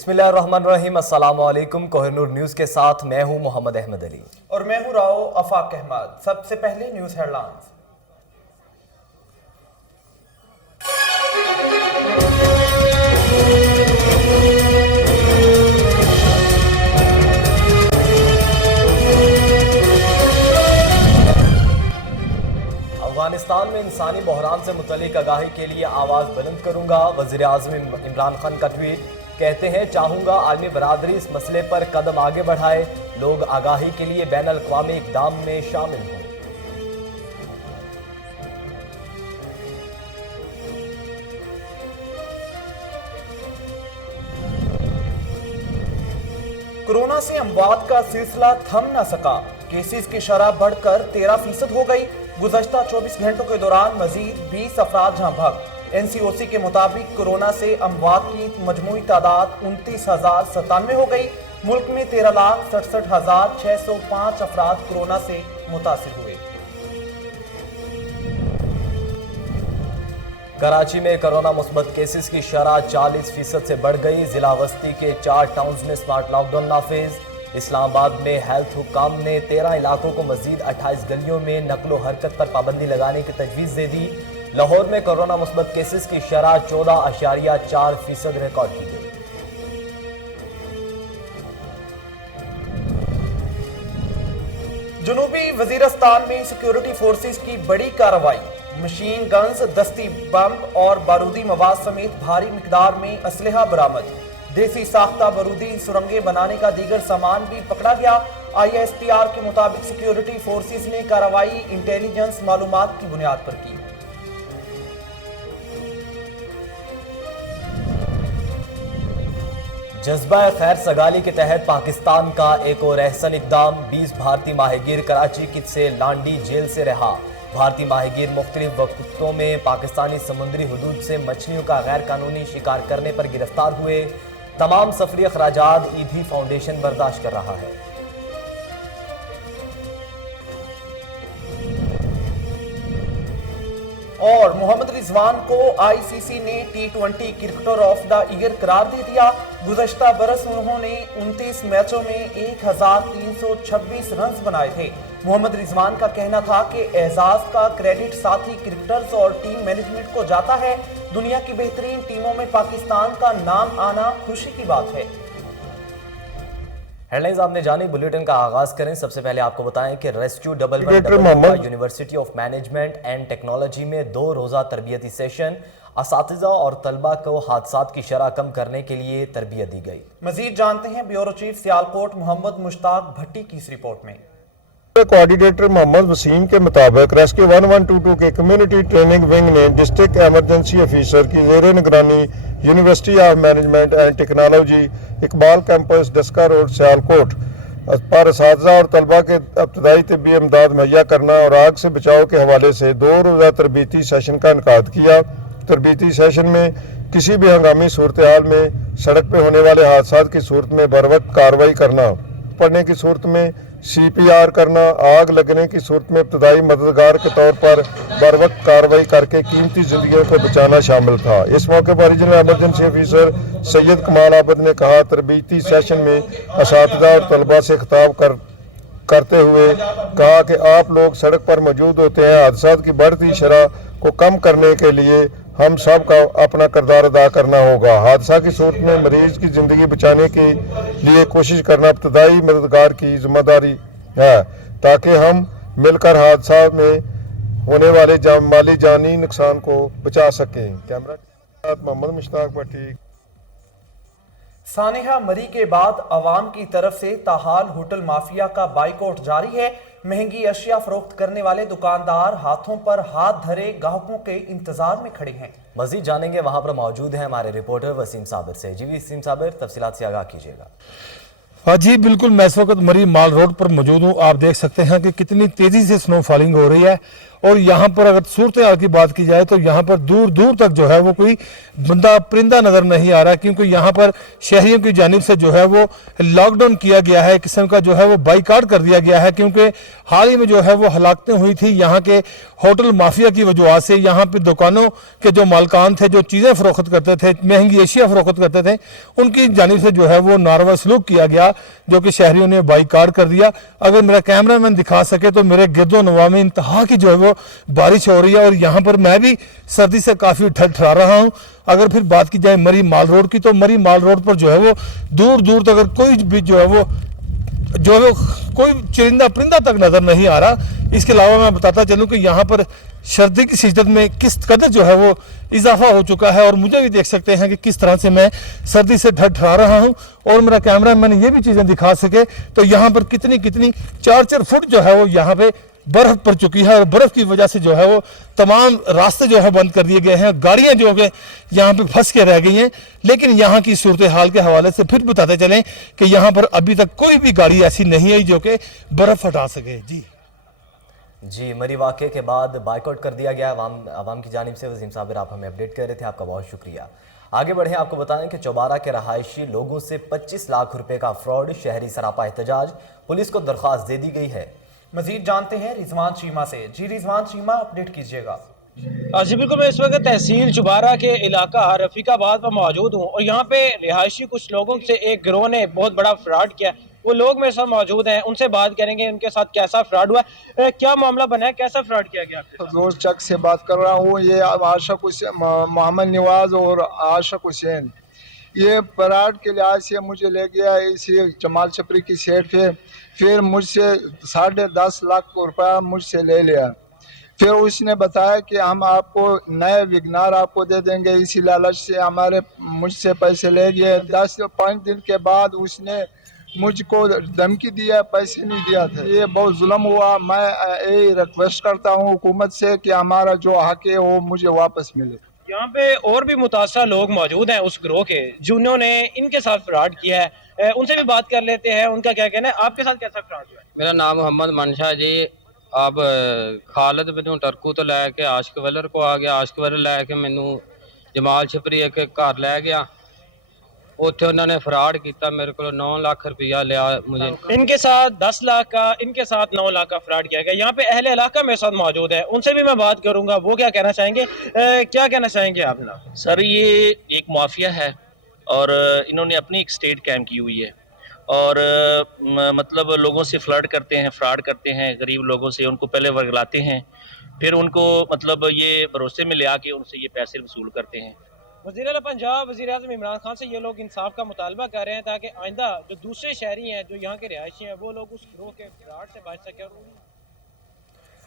बिस्मिल्लाहिर्रहमानिर्रहीम। अस्सलाम वालेकुम। कोहिनूर न्यूज़ के साथ मैं हूं मोहम्मद अहमद अली और मैं हूं राव अफाक अहमद। सबसे पहले न्यूज़ हेडलाइंस। अफगानिस्तान में इंसानी बहरान से मुतल्लिक आगाही के लिए आवाज़ बुलंद करूंगा। वज़ीर आज़म इमरान खान का ट्वीट। कहते हैं चाहूंगा आलमी बरादरी इस मसले पर कदम आगे बढ़ाए, लोग आगाही के लिए बैन अल-अक़वामी इक़दाम में शामिल हों। कोरोना से अमवात का सिलसिला थम न सका। केसेस की शरह बढ़कर 13% हो गई। गुज़श्ता 24 घंटों के दौरान मजीद 20 अफराद जहां भग। एनसीओसी के मुताबिक कोरोना से अमवात की मजमूई तादाद 29,097 हो गई। मुल्क में 13,67,605 अफराद कोरोना से मुतासिर हुए। कराची में कोरोना मुस्बत केसेस की शरह 40% से बढ़ गई। जिला वस्ती के 4 टाउन्स में स्मार्ट लॉकडाउन नाफिज। इस्लामाबाद में हेल्थ हुक्काम ने 13 इलाकों को मजीद 28 गलियों में नकलो हरकत पर पाबंदी लगाने की तजवीज़ दे दी। लाहौर में कोरोना मुस्बत केसेस की शरह 14.4% रिकॉर्ड की गई। जनूबी वजीरस्तान में सिक्योरिटी फोर्सेस की बड़ी कार्रवाई। मशीन गन्स, दस्ती बम और बारूदी मवाद समेत भारी मिकदार में असलहा बरामद। देसी साख्ता बारूदी सुरंगें बनाने का दीगर सामान भी पकड़ा गया। ISPR के मुताबिक सिक्योरिटी फोर्सेस ने कार्रवाई इंटेलिजेंस मालूमात की बुनियाद पर की। जज्बा खैर सगाली के तहत पाकिस्तान का एक और एहसन इकदाम। 20 भारतीय माहिगीर कराची से लांडी जेल से रहा। भारतीय माहिगीर मुख्तलिफ वक्तों में पाकिस्तानी समुद्री हदूद से मछलियों का गैर कानूनी शिकार करने पर गिरफ्तार हुए। तमाम सफरी अखराजात ईदी फाउंडेशन बर्दाश्त कर रहा है। और मोहम्मद रिजवान को ICC ने T20 cricketer of the year करार दे दिया। गुज़श्ता बरस उन्होंने 29 मैचों में 1326 रन बनाए थे। मोहम्मद रिजवान का कहना था कि एजाज का क्रेडिट साथी क्रिकेटर्स और टीम मैनेजमेंट को जाता है। दुनिया की बेहतरीन टीमों में पाकिस्तान का नाम आना खुशी की बात है। हेडलाइंस आपने जानी। बुलेटिन का आगाज करें। सबसे पहले आपको बताएं कि rescue double university of management and technology में 2 रोज़ा तरबियती सेशन। असातिज़ा और तलबा को हादसात की शरह कम करने के लिए तरबियत दी गई। मजीद जानते हैं ब्यूरो चीफ सियालकोट मोहम्मद मुश्ताक भट्टी की इस रिपोर्ट में। कोऑर्डिनेटर मोहम्मद वसीम के मुताबिक रेस्क्यू 1122 के कम्युनिटी ट्रेनिंग विंग ने डिस्ट्रिक्ट एमरजेंसी ऑफिसर की ज़ेर निगरानी university of management and technology Iqbal campus Daska road Sialkot पर असातिज़ा और तलबा के इब्तदाई तिब्बी इमदाद मुहैया करना और आग से बचाव के हवाले से 2 रोज़ा तरबीती सेशन का इनकाद किया। तरबीती सेशन में किसी भी हंगामी सूरत हाल में सड़क पर होने वाले हादसात की सूरत में बर वक्त कार्रवाई करना, पड़ने की सूरत में CPR करना, आग लगने की सूरत में इब्तदाई मददगार के तौर पर बर वक्त कार्रवाई करके कीमती जिंदगियों को बचाना शामिल था। इस मौके पर रीजनल एमरजेंसी ऑफिसर सैयद कमाल आबद ने कहा, तरबीती सेशन में असातिज़ा और तलबा से खिताब करते हुए कहा कि आप लोग सड़क पर मौजूद होते हैं। हादसात की बढ़ती शरह को कम करने के लिए हम सब का अपना किरदार अदा करना होगा। हादसा की सूरत में मरीज की ज़िंदगी बचाने के लिए कोशिश करना इब्तदाई मददगार की जिम्मेदारी है, ताकि हम मिलकर हादसा में होने वाले माली जानी नुकसान को बचा सकें। कैमरा के साथ मोहम्मद मुश्ताक भट्टी। सानेहा मरी के बाद अवाम की तरफ से ताहाल होटल माफिया का बाइकआउट जारी है। महंगी अशिया फरोख्त करने वाले दुकानदार हाथों पर हाथ धरे ग्राहकों के इंतजार में खड़े हैं। मजीद जानेंगे, वहां पर मौजूद है हमारे रिपोर्टर वसीम साबिर से। जी वसीम साबिर, तफसीलात से आगाह कीजिएगा। हाँ जी बिल्कुल, मैं इस वक्त मरी माल रोड पर मौजूद हूँ। आप देख सकते हैं कि कितनी तेज़ी से स्नो फॉलिंग हो रही है और यहाँ पर अगर सूरत हाल की बात की जाए तो यहाँ पर दूर दूर तक जो है वो कोई बंदा परिंदा नज़र नहीं आ रहा, क्योंकि यहाँ पर शहरियों की जानिब से जो है वो लॉकडाउन किया गया है, किस्म का जो है वो बाइकाट कर दिया गया है, क्योंकि हाल ही में जो है वो हलाकतें हुई थी यहाँ के होटल माफिया की वजह से। यहाँ पे दुकानों के जो मालकान थे, जो चीज़ें फ़रोख्त करते थे, महंगी एशिया फ़रोख्त करते थे, उनकी जानिब से जो है वो नारवा सलूक किया गया, जो कि शहरियों ने बाइकाट कर दिया। अगर मेरा कैमरा मैन दिखा सके तो मेरे गिरदो नवा में इंतहा की जो है वो बारिश हो रही है और यहाँ पर मैं भी सर्दी से काफ़ी ठठरा रहा हूँ। अगर फिर बात की जाए मरी माल रोड की, तो मरी माल रोड पर जो है वो दूर दूर तक अगर कोई भी जो है वो कोई चरिंदा परिंदा तक नज़र नहीं आ रहा। इसके अलावा मैं बताता चलूँ कि यहाँ पर सर्दी की शिद्दत में किस कदर जो है वो इजाफा हो चुका है, और मुझे भी देख सकते हैं कि किस तरह से मैं सर्दी से ठठरा रहा हूँ। और मेरा कैमरा मैंने ये भी चीज़ें दिखा सके तो यहाँ पर कितनी 4-4 फुट जो है वो यहाँ पे बर्फ पड़ चुकी है, और बर्फ की वजह से जो है वो तमाम रास्ते जो है बंद कर दिए गए हैं, गाड़ियां जो है यहाँ पे फंस के रह गई हैं। लेकिन यहाँ की सूरत हाल के हवाले से फिर बताते चलें कि यहाँ पर अभी तक कोई भी गाड़ी ऐसी नहीं आई जो कि बर्फ हटा सके। जी, मरी वाक़े के बाद बाइकआउट कर दिया गया अवाम की जानिब से। वसीम साबिर, आप हमें अपडेट कर रहे थे, आपका बहुत शुक्रिया। आगे बढ़े, आपको बताएं कि चौबारा के रहायशी लोगों से 25 लाख रुपए का फ्रॉड, शहरी सरापा एहतजाज, पुलिस को दरख्वास्त दे दी गई है। मजीद जानते हैं रिजवान चीमा से। जी रिजवान चीमा, अपडेट कीजिएगा। जी बिल्कुल, मैं इस वक्त तहसील चौबारा के इलाका रफीकाबाद पर मौजूद हूँ और यहाँ पे रिहायशी कुछ लोगों से एक गिरोह ने बहुत बड़ा फ्रॉड किया। वो लोग मेरे साथ मौजूद हैं, उनसे बात करेंगे उनके साथ कैसा फ्रॉड हुआ है, क्या मामला बना है, कैसा फ्रॉड किया गया। रोज चक से बात कर रहा हूँ। ये आशिक मोहम्मद नवाज और आशिक हुसैन, ये फ्रॉड के लिहाज से मुझे ले गया इसी जमाल छपरी की सेट पे, फिर मुझसे 10.5 लाख रुपया मुझसे ले लिया। फिर उसने बताया कि हम आपको नए विगनार आपको दे देंगे, इसी लालच से मुझसे पैसे ले गए। 5 दिन के बाद उसने मुझको धमकी दिया, पैसे नहीं दिया था। ये बहुत जुल्म हुआ। मैं यही रिक्वेस्ट करता हूँ हुकूमत से कि हमारा जो हक है वो मुझे वापस मिले। यहाँ पे और भी मुतासर लोग मौजूद हैं उस गिरोह के जिन्होंने इनके साथ फ्रॉड किया है, उनसे भी बात कर लेते हैं, उनका क्या कहना है। आपके साथ कैसा फ्रॉड हुआ है? मेरा नाम मोहम्मद मनशा जी। अब खालिद मैनू टरकू तो लैके आशिक वेलर को आ गया, आशिक वेलर लैके मैनू जमाल छपरी एक घर लै गया, उत्थे उन्होंने फ्रॉड किया, मेरे को 9 लाख रुपया लिया मुझे। इनके साथ 10 लाख का, इनके साथ 9 लाख का फ्रॉड किया गया। यहाँ पे अहले इलाका मेरे साथ मौजूद है, उनसे भी मैं बात करूंगा, वो क्या कहना चाहेंगे। क्या कहना चाहेंगे आप ना? सर, ये एक माफिया है और इन्होंने अपनी एक स्टेट कायम की हुई है और मतलब लोगों से फ्लर्ट करते हैं, फ्रॉड करते हैं, गरीब लोगों से उनको पहले वर्गलाते हैं, फिर उनको मतलब ये भरोसे में ले आके उनसे ये पैसे वसूल करते हैं। वज़ीर आला पंजाब वज़ीर आज़म इमरान खान से ये लोग इंसाफ का मुतालबा कर रहे हैं ताकि आइंदा जो दूसरे शहरी हैं, जो यहाँ के रिहायशी हैं, वो लोग उस गिरोह के फ्रॉड से बच सकें।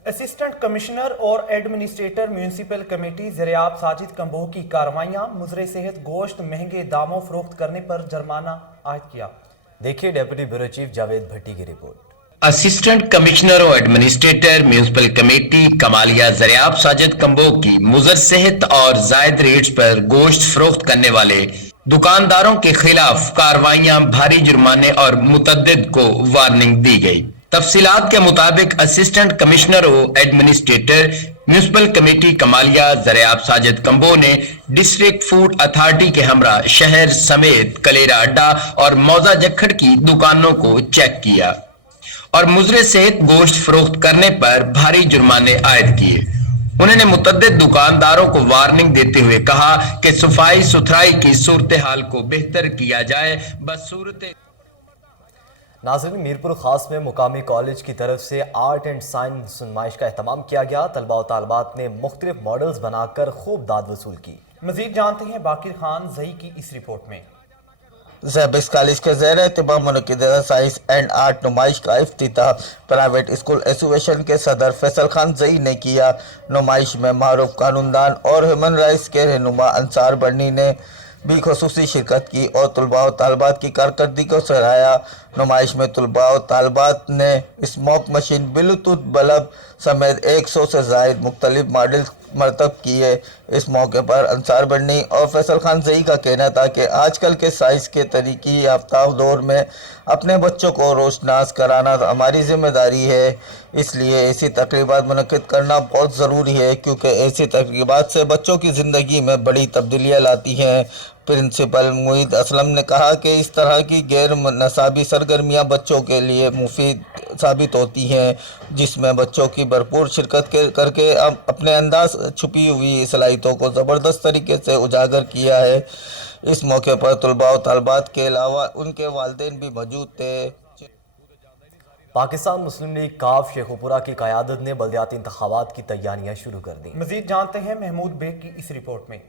असिस्टेंट कमिश्नर और administrator municipal committee Zaryab Sajid Kamboh की कार्रवाइयाँ, मुजरे सेहत गोश्त महंगे दामों फरोख्त करने पर जुर्माना आयद किया। देखिए deputy bureau chief Javed Bhatti की रिपोर्ट। असिस्टेंट कमिश्नर और administrator municipal committee Kamalia Zaryab Sajid Kamboh की मुजर सेहत और जायद रेट्स पर गोश्त फरोख्त करने वाले दुकानदारों के खिलाफ कार्रवाइयां, भारी जुर्माने और मुतद्दिद को वार्निंग दी गई। तफसीलात के मुताबिक असिस्टेंट कमिश्नर और administrator municipal committee Kamalia Zaryab Sajid Kamboh ने डिस्ट्रिक्ट फूड अथॉरिटी के हमरा शहर समेत कलेरा अड्डा और मौजा जखड़ की दुकानों को चेक किया और मुजरे सेहत गोश्त फरोख्त करने पर भारी जुर्माने आयद किए। उन्होंने मुतद्दिद दुकानदारों को वार्निंग देते हुए कहा कि सफाई सुथराई की सूरत हाल को बेहतर किया जाए। बसूरत नाज़रीन, मीरपुर खास में मुकामी कॉलेज की तरफ से आर्ट एंड साइंस नुमाइश का एहतमाम किया गया। तलबा और तालबात ने मुख्तलिफ मॉडल्स बनाकर खूब दाद वसूल की। मजीद जानते हैं बाकिर खान जई की इस रिपोर्ट में। ज़ैबिस कॉलेज के ज़ेर एहतमाम मुनक़िदा साइंस एंड आर्ट नुमाइश का इफ्तिताह प्राइवेट स्कूल एसोसिएशन के सदर फैसल खान जई ने किया। नुमाइश में मारूफ कानूनदान और ह्यूमन राइट्स के रहनुमा अंसार बर्नी ने भी खुसूसी शिरकत की और तलबा और तालबात की कारकर्दगी को सराहा। नुमाइश में तलबा और तालबात ने स्मोक मशीन, ब्लूटूथ बल्ब समेत 100 से ज़ायद मुख्तलिफ मॉडल मरतब की है। इस मौके पर अंसार बन्नी और फैसल खान ज़ई का कहना था कि आजकल के साइंस के तरीकी याफ्ता दौर में अपने बच्चों को रोशनास कराना हमारी जिम्मेदारी है, इसलिए ऐसी तकरीबात मुनक्किद करना बहुत ज़रूरी है, क्योंकि ऐसी तकरीबात से बच्चों की ज़िंदगी में बड़ी तब्दीलियाँ लाती हैं। प्रिंसिपल मुईद असलम ने कहा कि इस तरह की गैर नसाबी सरगर्मियाँ बच्चों के लिए मुफीद साबित होती हैं, जिसमें बच्चों की भरपूर शिरकत करके अपने अंदाज छुपी हुई सलाहियतों को ज़बरदस्त तरीके से उजागर किया है। इस मौके पर तलबा और तलबात के अलावा उनके वालिदैन भी मौजूद थे। पाकिस्तान मुस्लिम लीग काफ शेखुपुरा की क़यादत ने बल्दियाती इंतखाबात की तैयारियां शुरू कर दी। मजीद जानते हैं महमूद बेग की इस रिपोर्ट में।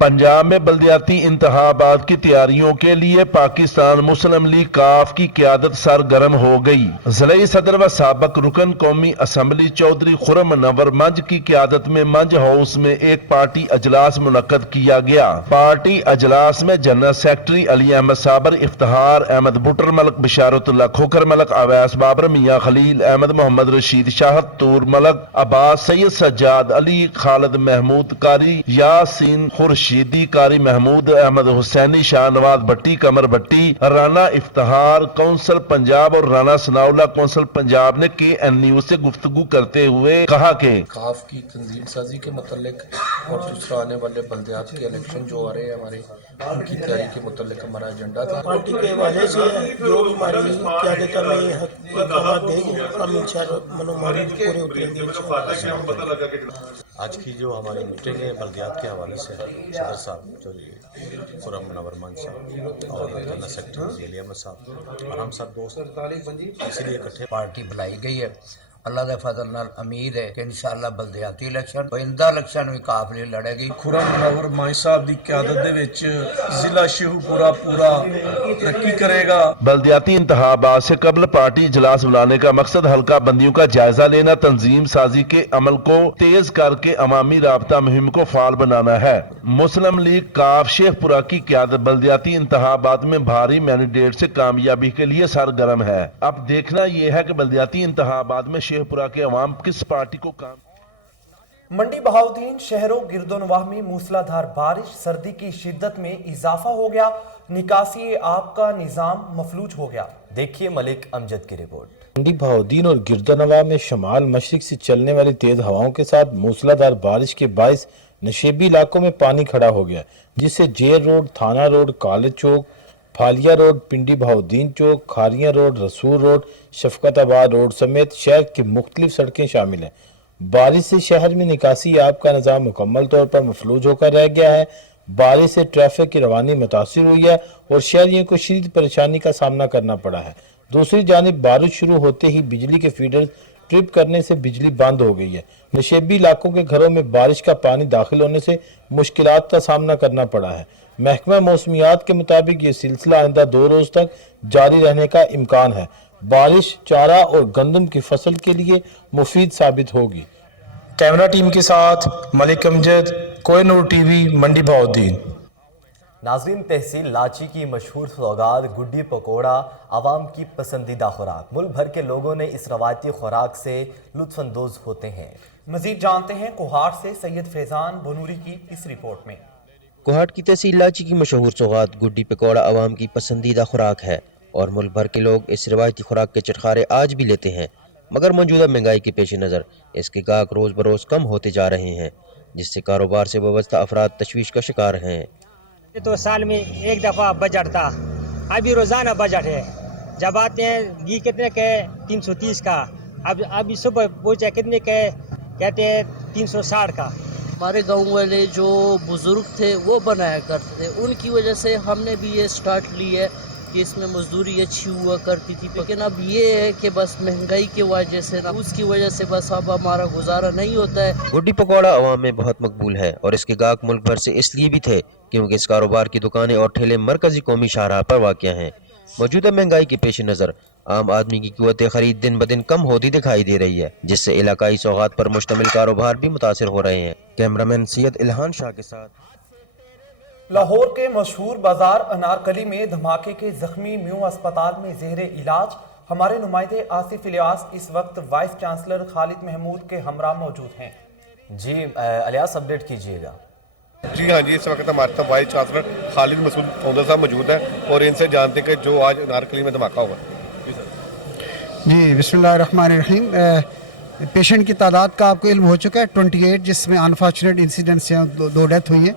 पंजाब में बल्दियाती इंतखाबात की तैयारियों के लिए पाकिस्तान मुस्लिम लीग काफ की क़यादत सरगर्म हो गई। ज़िले सदर व साबक रुकन कौमी असम्बली चौधरी खुर्रम मुनव्वर मंज की क़यादत में मंज हाउस में एक पार्टी अजलास मुनक्कद किया गया। पार्टी अजलास में जनरल सेक्रेटरी अली अहमद साबर, इफ्तिहार अहमद बुटर मलक, बिशारतुल्लाह खोखर मलक, अवैस बाबर, मियाँ खलील अहमद, मोहम्मद रशीद शाहद, तूर मलक, अब्बास सैयद, सज्जाद अली, खालिद महमूद कारी, यासीन खुर्शीदी कारी, महमूद अहमद हुसैनी, शाहनवाज भट्टी, कमर भट्टी, राना इफ्तिहार कौंसल पंजाब और राना सनाउल्लाह कौंसल पंजाब ने KN से गुफ्तगू करते हुए कहा कि काफ की तंजीम साजी के मतलब और दूसरा आने वाले बल्दियात के इलेक्शन जो आ रहे हैं हमारे, उनकी तैयारी के मतलब हमारा एजेंडा था। पार्टी के हवाले से जो भी हमारी क़यादत में इक़दाम देगी हम इंशाअल्लाह मनोमानी पूरे उतरेंगे। आज की जो हमारी मीटिंग है बल्दियात के हवाले से सदर साहब जो खुर्रम मुनव्वर मंज साहब और जनरल सेक्रेटरी अली अहमद साहब और हम सब दोस्त इसीलिए इकट्ठे पार्टी बुलाई गई है। अल्लाह के फजल नाल उम्मीद है कि इंशाअल्लाह बल्दियाती इलेक्शन आइंदा इलेक्शन भी काफिले लड़ेगी। खुर्रम मुनव्वर मंज साहब की क़यादत दे विच जिला शेखुपुरा पूरा तरक्की करेगा। बल्दियाती इंतखाबात से कबल पार्टी इजलास बुलाने का मकसद हल्का बंदियों का जायजा लेना, तंजीम साजी के अमल को तेज करके अवामी राबता मुहिम को फाल बनाना है। मुस्लिम लीग काफ शेखपुरा की क़यादत बल्दियाती इंतखाबात में भारी मैंडेट से कामयाबी के लिए सरगर्म है। अब देखना यह है कि बल्दियाती इंतखाबात में शेखपुरा के अवाम किस पार्टी को काम। मंडी बहाउद्दीन शहरों गिरदोनवाह में मूसलाधार बारिश, सर्दी की शिद्दत में इजाफा हो गया, निकासी आब का निजाम मफलूज हो गया। देखिए मलिक अमजद की रिपोर्ट। मंडी बहाउद्दीन और गिरदोनवाह में शमाल मशरिक से चलने वाली तेज हवाओं के साथ मूसलाधार बारिश के बायस नशेबी इलाकों में पानी खड़ा हो गया, जिससे जेल रोड, थाना रोड, कॉलेज चौक, फालिया रोड, पिंडी बहाउद्दीन चौक, खारियां रोड, रसूल रोड, शफकताबाद रोड समेत शहर की मुख्तलिफ सड़कें शामिल हैं। बारिश से शहर में निकासी आब का निज़ाम मुकम्मल तौर पर मफलूज होकर रह गया है। बारिश से ट्रैफिक की रवानी मुतासिर हुई है और शहरियों को शदीद परेशानी का सामना करना पड़ा है। दूसरी जानिब बारिश शुरू होते ही बिजली के फीडर ट्रिप करने से बिजली बंद हो गई है। नशेबी इलाकों के घरों में बारिश का पानी दाखिल होने से मुश्किलात का सामना करना पड़ा है। महकमा मौसमियात के मुताबिक ये सिलसिला आइंदा 2 रोज तक जारी रहने का इम्कान है। बारिश चारा और गंदम की फसल के लिए मुफीद साबित होगी। कैमरा टीम के साथ मलिक अमजद, कोहिनूर टीवी, मंडी बहाउद्दीन। नाज़रीन, तहसील लाची की मशहूर सौगात गुड्डी पकौड़ा आवाम की पसंदीदा खुराक। मुल्क भर के लोगों ने इस रवायती खुराक से लुत्फानंदोज होते हैं। मजीद जानते हैं कोहाट से सैयद फैजान बनूरी की इस रिपोर्ट में। कोहाट की तहसील लाची की मशहूर सौगात गुड्डी पकौड़ा आवाम की पसंदीदा खुराक है और मुल्क भर के लोग इस रवायती खुराक के चटखारे आज भी लेते हैं, मगर मौजूदा महंगाई के पेश नज़र इसके गाहक रोज़ बरोज़ कम होते जा रहे हैं, जिससे कारोबार से वाबस्ता अफराद तशवीश का शिकार हैं। तो साल में एक दफ़ा बजट था, अभी रोज़ाना बजट है। जब आते हैं घी कितने का है 330 का, अब अभी सुबह पूछा कितने का है, कहते हैं 360 का। हमारे गांव वाले जो बुज़ुर्ग थे वो बनाया करते थे, उनकी वजह से हमने भी ये स्टार्ट ली है कि इसमें मजदूरी अच्छी हुआ करती थी। लेकिन अब ये है कि बस महंगाई की वजह से ना, उसकी वजह से बस अब हमारा गुजारा नहीं होता है। गुड्डी पकौड़ा आवाम में बहुत मकबूल है और इसके गाहक मुल्क भर से इसलिए भी थे क्योंकि इस कारोबार की दुकानें और ठेले मरकजी कौमी शाहराह पर वाक़या हैं। मौजूदा महंगाई के पेश नज़र आम आदमी की क़ुव्वत ख़रीद दिन ब दिन कम होती दिखाई दे रही है, जिससे इलाकाई सौगात पर मुश्तमिल कारोबार भी मुतासिर हो रहे हैं। कैमरामैन सैयद इल्हान शाह के साथ। लाहौर के मशहूर बाजार अनारकली में धमाके के जख्मी म्यू अस्पताल में ज़ेरे इलाज। हमारे नुमाइंदे आसिफ इलियास इस वक्त वाइस चांसलर खालिद महमूद के हमरा मौजूद हैं। जी अलियास अपडेट कीजिएगा। जी हाँ जी, इस वक्त हमारे साथ वाइस चांसलर खालिद मसूद फौंदर साहब मौजूद हैं और इनसे जानते हैं कि जो आज अनारकली में धमाका हुआ। जी बिस्मिल्लाहिर्रहमानिर्रहीम। पेशेंट की तादाद का आपको इल्म हो चुका है 28, जिसमें अनफॉर्चुनेट इंसिडेंट्स हैं, दो डेथ हुई हैं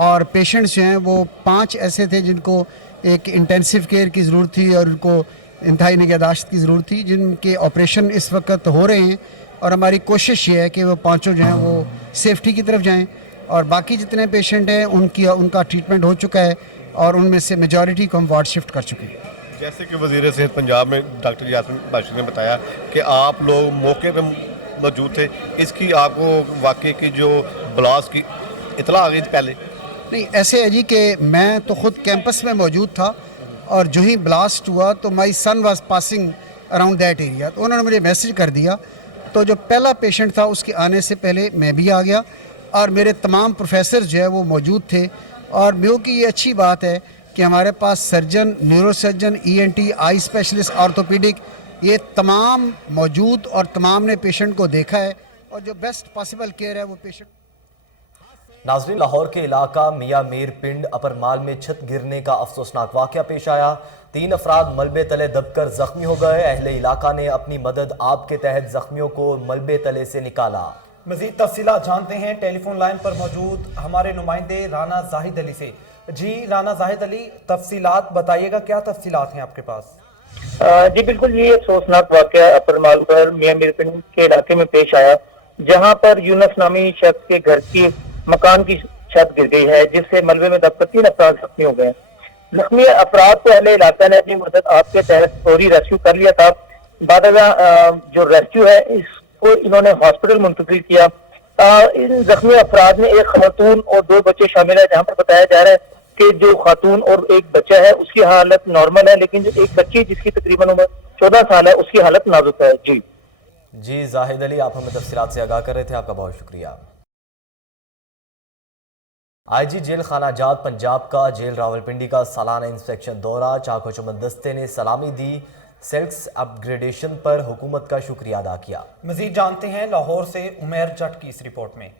और पेशेंट्स जो हैं वो 5 ऐसे थे जिनको एक इंटेंसिव केयर की ज़रूरत थी और उनको इंतहाई निगहदाश्त की ज़रूरत थी, जिनके ऑपरेशन इस वक्त हो रहे हैं और हमारी कोशिश ये है कि वो 5 जो हैं वो सेफ्टी की तरफ जाएँ और बाकी जितने पेशेंट हैं उनका ट्रीटमेंट हो चुका है और उनमें से मेजॉरिटी को हम वार्ड शिफ्ट कर चुके हैं। जैसे कि वज़ीर सेहत पंजाब में डॉक्टर यासीन बाशी ने बताया कि आप लोग मौके पर मौजूद थे, इसकी आपको वाकई की जो ब्लास्ट की इतला आ गई थी पहले? नहीं, ऐसे है जी कि मैं तो ख़ुद कैंपस में मौजूद था और जो ही ब्लास्ट हुआ तो my son was passing around that area, तो उन्होंने मुझे मैसेज कर दिया। तो जो पहला पेशेंट था उसके आने से पहले मैं भी आ गया और मेरे तमाम प्रोफेसर जो है वो मौजूद थे और म्यू की ये अच्छी बात है कि हमारे पास surgeon, neuro surgeon, ENT, eye specialist, orthopaedic, ये तमाम मौजूद और तमाम ने पेशेंट को देखा है और जो बेस्ट पॉसिबल केयर है वो पेशेंट। नाज़रीन, लाहौर के इलाका मियाँ मीर पिंड अपर माल में छत गिरने का अफसोसनाक वाक़या पेश आया। 3 अफराद मलबे तले दबकर जख्मी हो गए। अहले इलाका ने अपनी मदद आप के तहत जख्मियों को मलबे तले से निकाला। मज़ीद तफसीलात जानते हैं टेलीफोन लाइन पर मौजूद हमारे नुमाइंदे राना जाहिद अली से। जी राना जाहिद अली, तफसीलात बताइएगा, क्या तफसीलात हैं आपके पास? जी बिल्कुल, ये अफसोसनाक वाक़या अपर माल पर मियाँ मीर पिंड के इलाके में पेश आया, जहां पर यूनस नामी शख्स के घर की मकान की छत गिर गई है, जिससे मलबे में दबकर 3 अफराद जख्मी हो गए। जख्मी अफराद को अहले इलाका ने अपनी मदद आपके तहत फौरी रेस्क्यू कर लिया था। बाद जो रेस्क्यू है इसको इन्होंने हॉस्पिटल मुंतकिल किया। इन जख्मी अफराद में एक खातून और 2 बच्चे शामिल है, जहाँ पर बताया जा रहा है कि जो खातून और एक बच्चा है उसकी हालत नॉर्मल है, लेकिन जो एक बच्ची जिसकी तकरीबन उम्र 14 साल है उसकी हालत नाजुक है। जी जाहिद अली, आप हमें तफसीलात से आगाह कर रहे थे, आपका बहुत शुक्रिया। IG जेल खाना जात पंजाब का जेल रावलपिंडी का सालाना इंस्पेक्शन दौरा, चाको चौबंद दस्ते ने सलामी दी। सेल्स अपग्रेडेशन पर हुकूमत का शुक्रिया अदा किया। मजीद जानते हैं लाहौर से उमैर जट की इस रिपोर्ट में।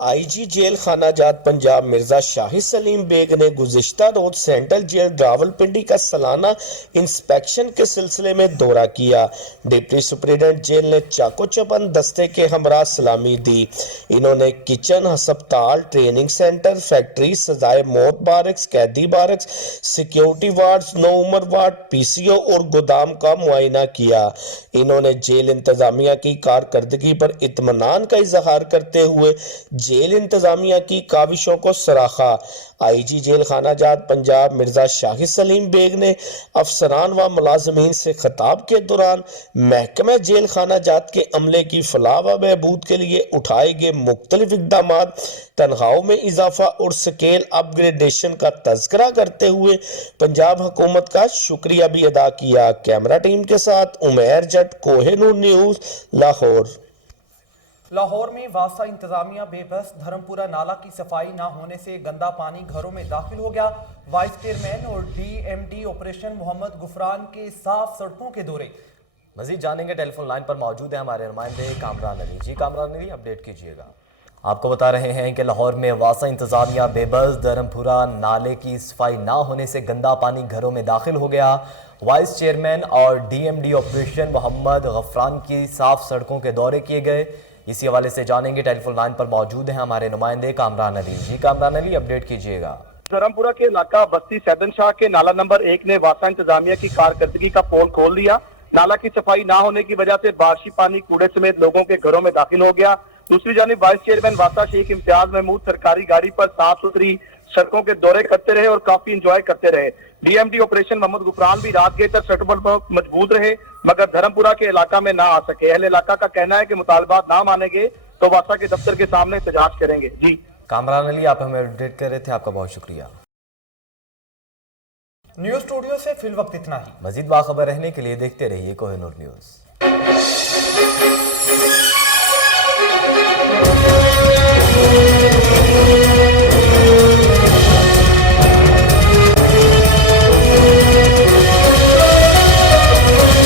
IG जेल खाना जात पंजाब मिर्जा शाहिद सलीम बेग ने गुज़िश्ता रोज सेंट्रल जेल रावलपिंडी का सालाना इंस्पेक्शन के सिलसिले में दौरा किया। डिप्टी सुपरिटेंडेंट जेल ने चाको चौबंद दस्ते के हमरा सलामी दी। इन्होंने किचन, हस्पताल, ट्रेनिंग सेंटर, फैक्ट्री, सजाए मौत बारक्स, कैदी बारक्स, सिक्योरिटी वार्ड्स, नौ उम्र वार्ड, PCO और गोदाम का मुआयना किया। इन्होंने जेल इंतजामिया की कारकर्दगी पर इत्मीनान का इजहार करते हुए जेल इंतजामिया की काविशों को सराहा। IG जेल खाना जात पंजाब मिर्जा शाहिद सलीम बेग ने अफसरान व मुलाजमीन से खिताब के दौरान महकमा जेल खाना जात के अमले की फलाह व बहबूद के लिए उठाए गए मुख्तलिफ इक़दामात, तनख्वाहों में इजाफा और स्केल अपग्रेडेशन का तज़किरा करते हुए पंजाब हुकूमत का शुक्रिया भी अदा किया। कैमरा टीम के साथ उमैर जट, कोहिनूर न्यूज़, लाहौर। लाहौर में वासा इंतजामिया बेबस, धर्मपुरा नाला की सफाई ना होने से गंदा पानी घरों में दाखिल हो गया। वाइस चेयरमैन और DMD ऑपरेशन मोहम्मद गुफरान के साफ सड़कों के दौरे। मजीद जानेंगे, टेलीफोन लाइन पर मौजूद है हमारे नुमाइंदे कामरान अली। जी कामरान अली, अपडेट कीजिएगा। आपको बता रहे हैं कि लाहौर में वासा इंतजामिया बेबस, धर्मपुरा नाले की सफाई ना होने से गंदा पानी घरों में दाखिल हो गया। वाइस चेयरमैन और DMD ऑपरेशन मोहम्मद गफरान की साफ सड़कों के दौरे किए गए। इसी हवाले से जानेंगे, टेलीफोन लाइन पर मौजूद हैं हमारे नुमाइंदे कामरान अली। जी कामरान अली, अपडेट कीजिएगा। धर्मपुरा के इलाका बस्ती सैदन शाह के नाला नंबर 1 ने वासा इंतजामिया की कारकर्दगी का पोल खोल दिया। नाला की सफाई ना होने की वजह से बारिशी पानी कूड़े समेत लोगों के घरों में दाखिल हो गया। दूसरी जानिब वाइस चेयरमैन वासा शेख इम्तियाज महमूद सरकारी गाड़ी पर साफ सुथरी सड़कों के दौरे करते रहे और काफी इंजॉय करते रहे। DMD ऑपरेशन मोहम्मद गुफरान भी रात गए तक सड़कों पर मजबूत रहे, मगर धर्मपुरा के इलाका में ना आ सके। अहले इलाका का कहना है कि मुतालबात ना मानेंगे तो वासा के दफ्तर के सामने एहतजाज करेंगे। जी कामरान अली, आप हमें अपडेट कर रहे थे, आपका बहुत शुक्रिया। न्यूज स्टूडियो से फिल वक्त इतना ही। मजीद बाखबर रहने के लिए देखते रहिए कोहिनूर न्यूज।